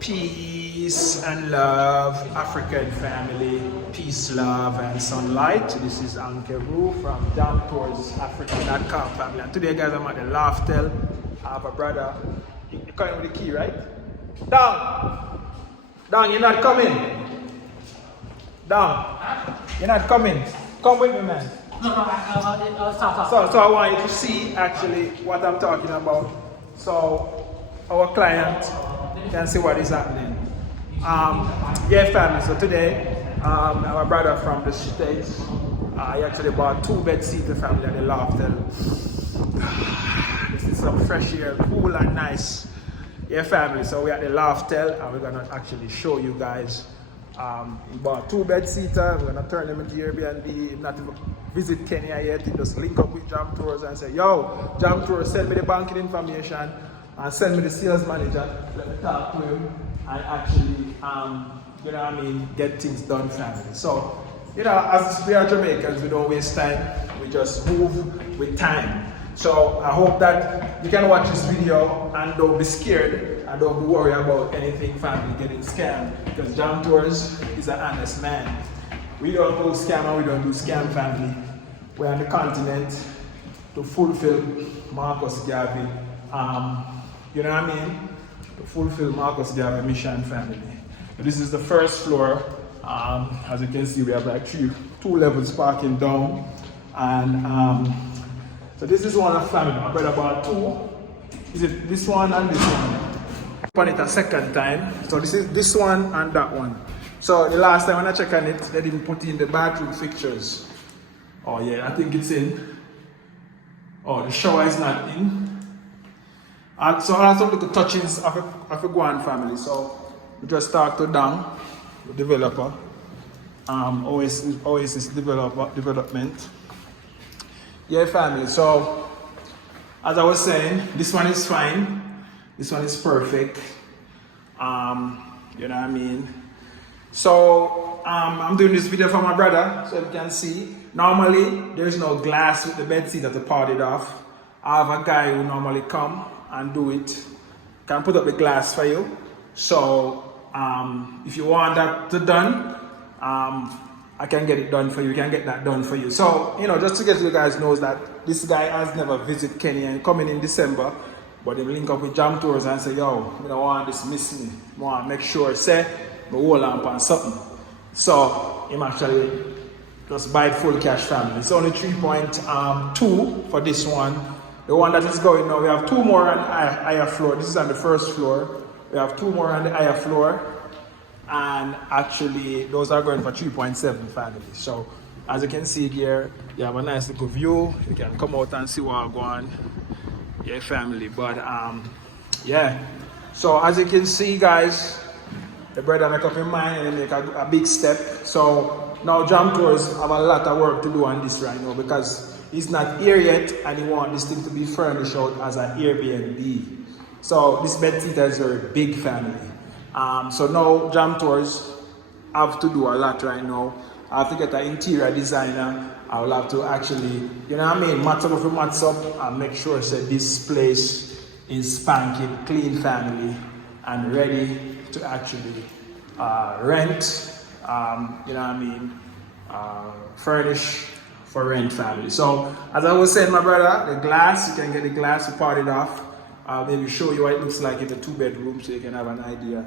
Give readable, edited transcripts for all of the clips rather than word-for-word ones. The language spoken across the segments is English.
Peace and love, African family. Peace, love, and sunlight. This is Uncle Roo from DamToursAfrica.com family. And today, guys, I'm at the Loftel. I have a brother. You're coming with the key, right? Down! Down, you're not coming. Down. You're not coming. Come with me, man. Stop. So I want you to see actually what I'm talking about. So our client can see what is happening. Yeah, family. So today, our brother from the States, he actually bought 2-bed-seater family at the Loftel. This is some fresh air, cool and nice. Yeah, family. So we're at the Loftel and we're gonna actually show you guys. We bought 2-bed-seater. We're gonna turn them into Airbnb. Not even visit Kenya yet. He just link up with Jam Tours and say, "Yo, Jam Tours, send me the banking information and send me the sales manager. Let me talk to him and actually, you know what I mean, get things done, family." So, you know, as we are Jamaicans, we don't waste time. We just move with time. So I hope that you can watch this video and don't be scared and don't be worried about anything family getting scammed, because Jam Tours is an honest man. We don't do scam and we don't do scam, family. We're on the continent to fulfill Marcus Garvey, you know what I mean? To fulfill Marcus Garvey mission, family. This is the first floor. As you can see, we have like two levels parking down. And so this is one of family. My brother bought 2. Is it this one and this one? Upon it a second time. So this is this one and that one. So the last time when I checked on it, they didn't put in the bathroom fixtures. Oh yeah, I think it's in. Oh, the shower is not in. And so I also look at touchings of a Guan family. So we just talked to Dan, the developer, Oasis development. Yeah, family. So as I was saying, this one is fine. This one is perfect. You know what I mean? So I'm doing this video for my brother, so you can see. Normally, there's no glass with the bedseat that I parted off. I have a guy who normally come and do it. Can put up the glass for you. So if you want that to done, I can get it done for you. We can get that done for you. So, you know, just to get you guys knows that this guy has never visited Kenya and coming in December, but they link up with Jam Tours and say, "Yo, I don't want this miss me. I want to make sure say my whole lamp on something." So him actually just buy it full cash, family. It's only 3.2 for this one. The one that is going now, we have 2 more on the higher floor. This is on the first floor. We have 2 more on the higher floor. And actually, those are going for 3.7, family. So, as you can see here, you have a nice little view. You can come out and see what's going on. Yeah, family. But, yeah. So, as you can see, guys, the brother make up in mind and make a big step. So, now Jam Tours have a lot of work to do on this right now, because he's not here yet and he wants this thing to be furnished out as an Airbnb. So, this bedseater is very big, family. So now Jam Tours have to do a lot right now. I have to get an interior designer. I will have to actually, you know what I mean, match up and make sure that this place is spanking clean, family, and ready to actually rent, you know what I mean, furnish for rent, family. So as I was saying, my brother, the glass, you can get the glass, you part it off. I'll maybe show you what it looks like in the 2-bedroom so you can have an idea.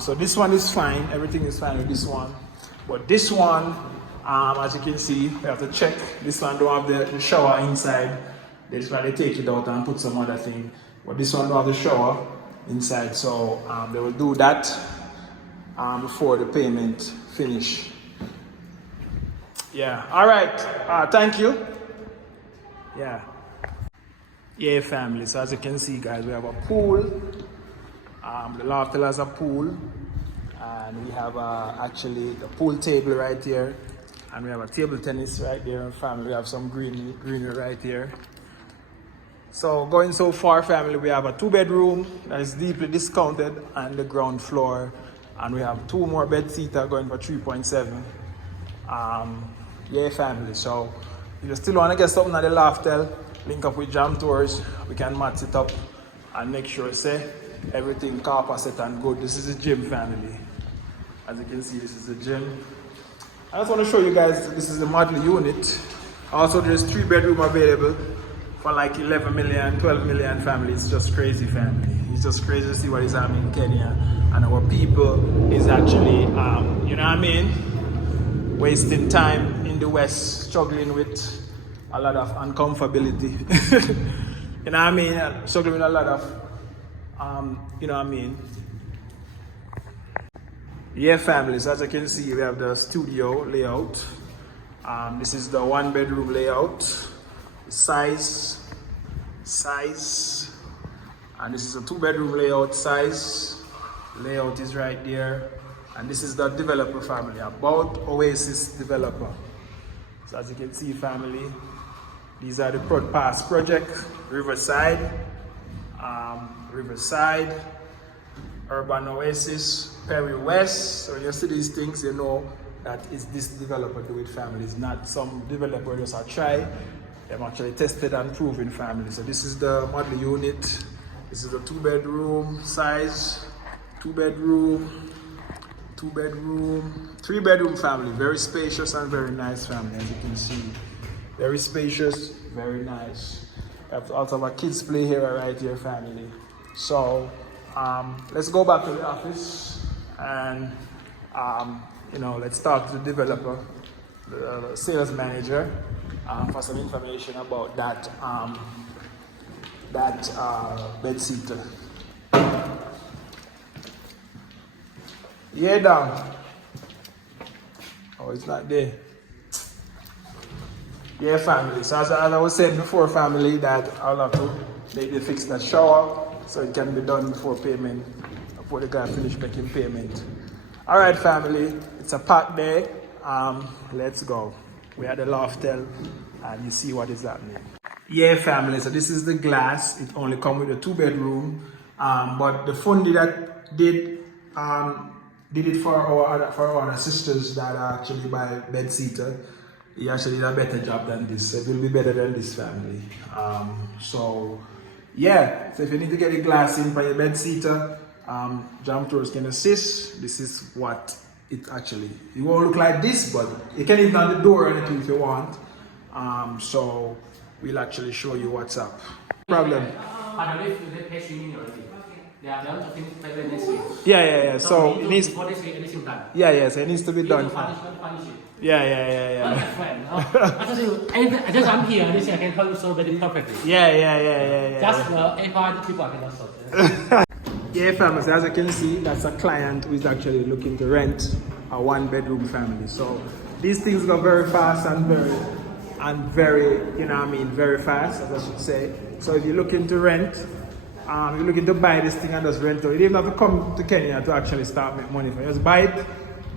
So this one is fine, everything is fine with this one. But this one, as you can see, we have to check. This one don't have the shower inside. That's why they take it out and put some other thing. But this one don't have the shower inside. So they will do that before the payment finish. Yeah, all right, thank you. Yeah. Yeah, family. So as you can see, guys, we have a pool. The Loftel has a pool, and we have actually the pool table right here, and we have a table tennis right there. And family, we have some greenery right here. So going so far, family, we have a 2-bedroom that is deeply discounted on the ground floor, and we have 2 more bed-seater going for 3.7. Yeah, family. So if you still want to get something at the Loftel, link up with Jam Tours. We can match it up and make sure, say, Everything carpet set and good. This is the gym, family. As you can see, this is the gym. I just want to show you guys, this is the model unit. Also, there's 3-bedroom available for like 11 million, 12 million families. It's just crazy, family. It's just crazy to see what is happening in Kenya. And our people is actually, you know what I mean? Wasting time in the West, struggling with a lot of uncomfortability. You know what I mean? Struggling with a lot of, you know what I mean? Yeah, families, as you can see, we have the studio layout. This is the 1-bedroom layout. Size, and this is a 2-bedroom layout size. Layout is right there. And this is the developer family, about Oasis developer. So as you can see, family, these are the past project, Riverside, Urban Oasis, Perry West. So when you see these things, you know that it's this developer do it, family. It's not some developer just a try. They've actually tested and proven, family. So this is the model unit. This is a 2-bedroom size, 2-bedroom, 3-bedroom family. Very spacious and very nice, family, as you can see. Very spacious, very nice. We have also have a kids play here right here, family. So let's go back to the office and you know, let's talk to the developer, the sales manager, for some information about that bed seater. Yeah, down. Oh, it's not there. Yeah, family. So as I was saying before, family, that I'll have to maybe fix that shower so it can be done before payment, before the guy finish making payment. All right, family. It's a packed day. Let's go. We are at the Loftel, and you see what is happening. Yeah, family. So this is the glass. It only comes with a 2-bedroom, but the fundi that did it for our other sisters that are actually by bed seater. He actually did a better job than this. It will be better than this, family. So yeah. So if you need to get a glass in by your bed seater, Jam Tours can assist. This is what it actually. It won't look like this, but you can even on the door or anything if you want. So we'll actually show you what's up. Problem. Yeah. So it needs. Yeah. So it needs to be done. Yeah. I just I'm here. This I can tell you so very perfectly. Yeah. Just the people I cannot solve. Yeah, family. As you can see, that's a client who is actually looking to rent a 1-bedroom family. So these things go very fast and very, you know what I mean, very fast, as I should say. So if you're looking to rent, you're looking to buy this thing and just rent it. You don't even have to come to Kenya to actually start make money for it. Just buy it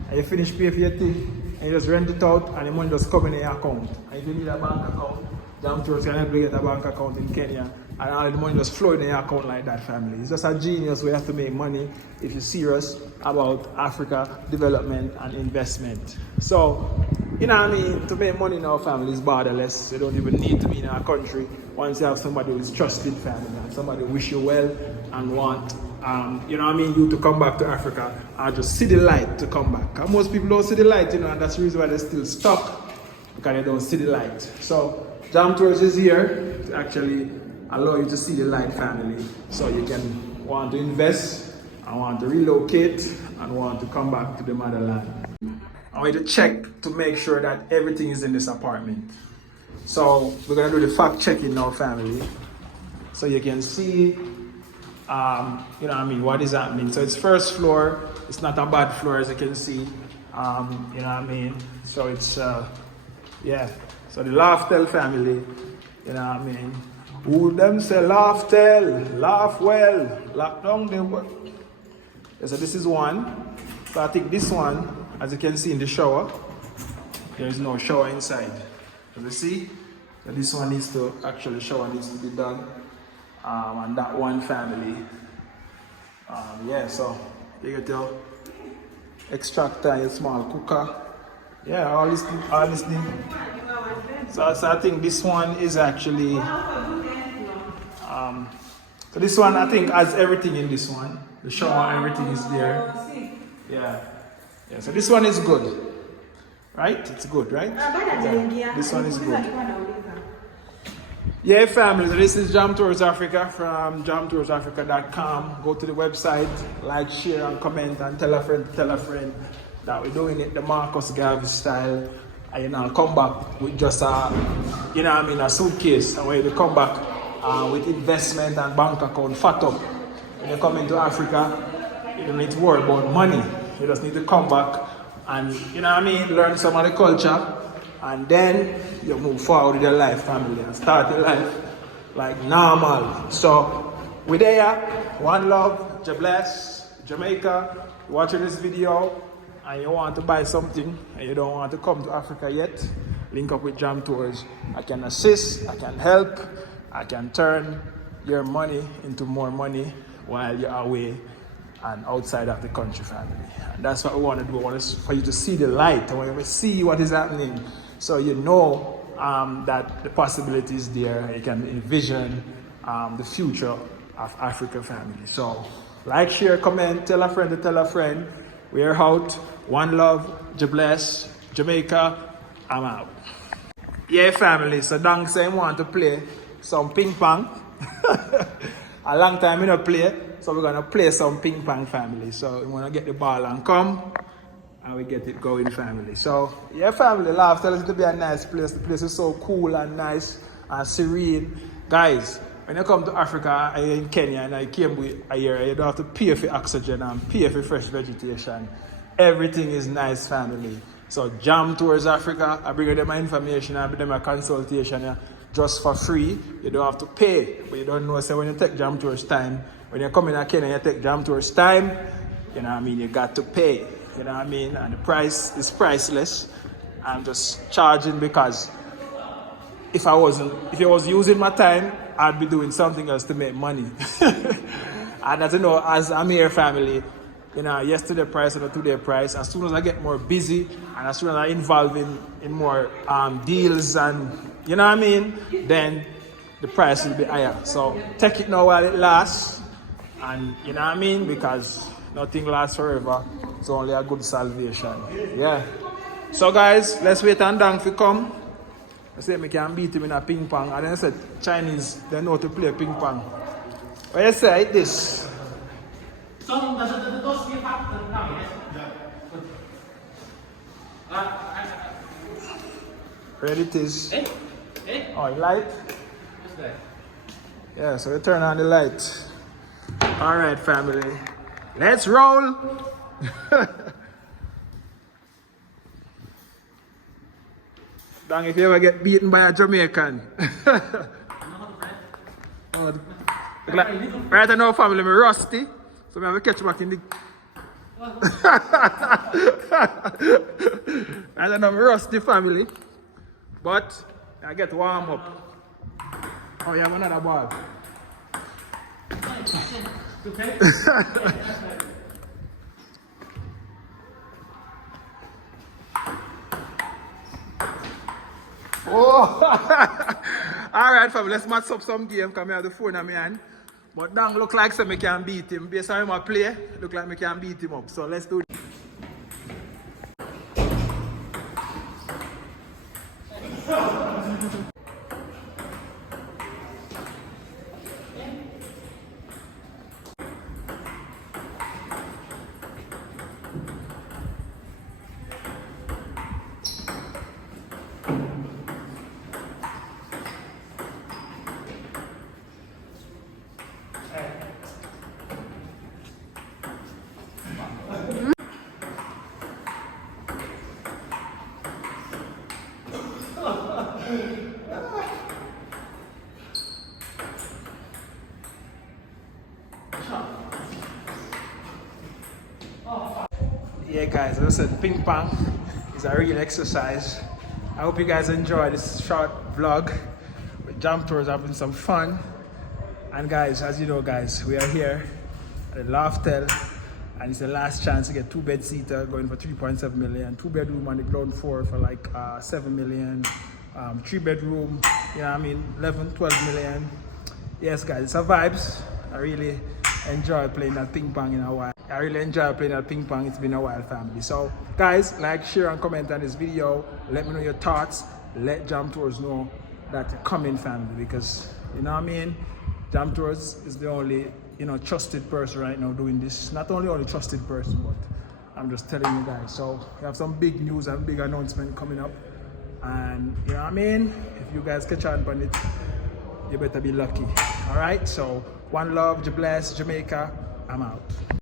and you finish pay for your thing and you just rent it out and the money just come in your account. And if you need a bank account, Jam Tours can help you get a bank account in Kenya. And all the money just flow in your account like that, family. It's just a genius way you have to make money if you're serious about Africa development and investment. So, you know what I mean? To make money in our family is borderless. You don't even need to be in our country once you have somebody who is trusted, family, and somebody who wish you well and want, you know what I mean, you to come back to Africa and just see the light to come back. And most people don't see the light, you know, and that's the reason why they're still stuck, because they don't see the light. So, Jam Tours is here to actually allow you to see the light, family, so you can want to invest and want to relocate and want to come back to the motherland. I want you to check to make sure that everything is in this apartment. So we're gonna do the fact checking now, family, so you can see, you know what I mean, what is happening. So it's first floor. It's not a bad floor, as you can see. You know what I mean. So it's yeah. So the Loftel family, you know what I mean. Who them say laugh tell, laugh well, lock down the work. Yeah, so this is one. So I think this one, as you can see in the shower, there is no shower inside. As you see, so this one needs to, actually shower needs to be done. And that one family. Yeah, so you get your extractor, your small cooker. Yeah, all this thing. So I think this one is actually So this one I think has everything in this one. The shower, everything is there. Yeah. Yeah, so this one is good. Right? It's good, right? Yeah. This one is good. Yeah, family, so this is Jam Tours Africa from jamtoursafrica.com. Go to the website, like, share, and comment, and tell a friend that we're doing it the Marcus Garvey style. And you know, come back with just a, you know what I mean, a suitcase. And when you come back with investment and bank account fat up, when you come into Africa, you don't need to worry about money. You just need to come back and, you know what I mean, learn some of the culture. And then you move forward with your life, family, and start your life like normal. So we're there. One love, God bless, Jamaica. You're watching this video and you want to buy something and you don't want to come to Africa yet, link up with Jam Tours. I can assist, I can help, I can turn your money into more money while you're away and outside of the country, family. And that's what we want to do. I want for you to see the light. I want you to see what is happening. So you know that the possibility is there. You can envision the future of Africa, family. So like, share, comment, tell a friend to tell a friend. We are out. One love, God bless, Jamaica. I'm out. Yeah, family. So Dang say he want to play some ping pong. A long time we don't play, so we're gonna play some ping pong, family. So we wanna get the ball and come. And we get it going, family. So, yeah, family, laugh. Tell us it to be a nice place. The place is so cool and nice and serene. Guys, when you come to Africa, in Kenya, and I came with a year, you don't have to pay for oxygen and pay for fresh vegetation. Everything is nice, family. So, Jam Tours Africa, I bring them my information, I bring them a consultation just for free. You don't have to pay. But you don't know, so when you take Jam Tours time, when you come in Kenya, you take Jam Tours time, you know what I mean, you got to pay. You know what I mean? And the price is priceless. I'm just charging because if I was using my time, I'd be doing something else to make money. And as you know, as I'm here, family, you know, yesterday price and today price, as soon as I get more busy and as soon as I involve in more deals and, you know what I mean, then the price will be higher. So take it now while it lasts. And you know what I mean? Because nothing lasts forever. It's only a good salvation. Yeah. So guys, let's wait and Dang to come. I said I can beat him in a ping pong. And then I said Chinese, they know to play ping pong. What you say? This. Ready it is. Oh, light? Yeah, so we turn on the light. Alright, family. Let's roll. Dang, if you ever get beaten by a Jamaican. Oh, right now, family, I'm rusty. So I have to catch back in the... I don't know, I'm rusty, family. But I get warm up. Oh, you have another ball. Oh! Alright, family, let's match up some game because I have the phone in my hand. But Dang look like so I can beat him. Based on him I play, look like I can beat him up. So let's do it. Yeah guys, as I said, ping pong is a real exercise. I hope you guys enjoy this short vlog with Jam Tours, having some fun. And guys, as you know guys, we are here at the Loftel and it's the last chance to get 2-bed seater going for 3.7 million, 2-bedroom on the ground floor for like 7 million, 3-bedroom, you know what I mean, 11, 12 million. Yes guys, it's a vibes. I really enjoy playing that ping pong in a while. I really enjoy playing that ping pong. It's been a while, family. So guys, like, share and comment on this video. Let me know your thoughts. Let Jam Tours know that you're coming, family, because you know what I mean. Jam Tours is the only, you know, trusted person right now doing this. Not only trusted person, but I'm just telling you guys. So we have some big news and big announcement coming up, and you know what I mean. If you guys catch on on it, you better be lucky. All right. So one love, bless Jamaica. I'm out.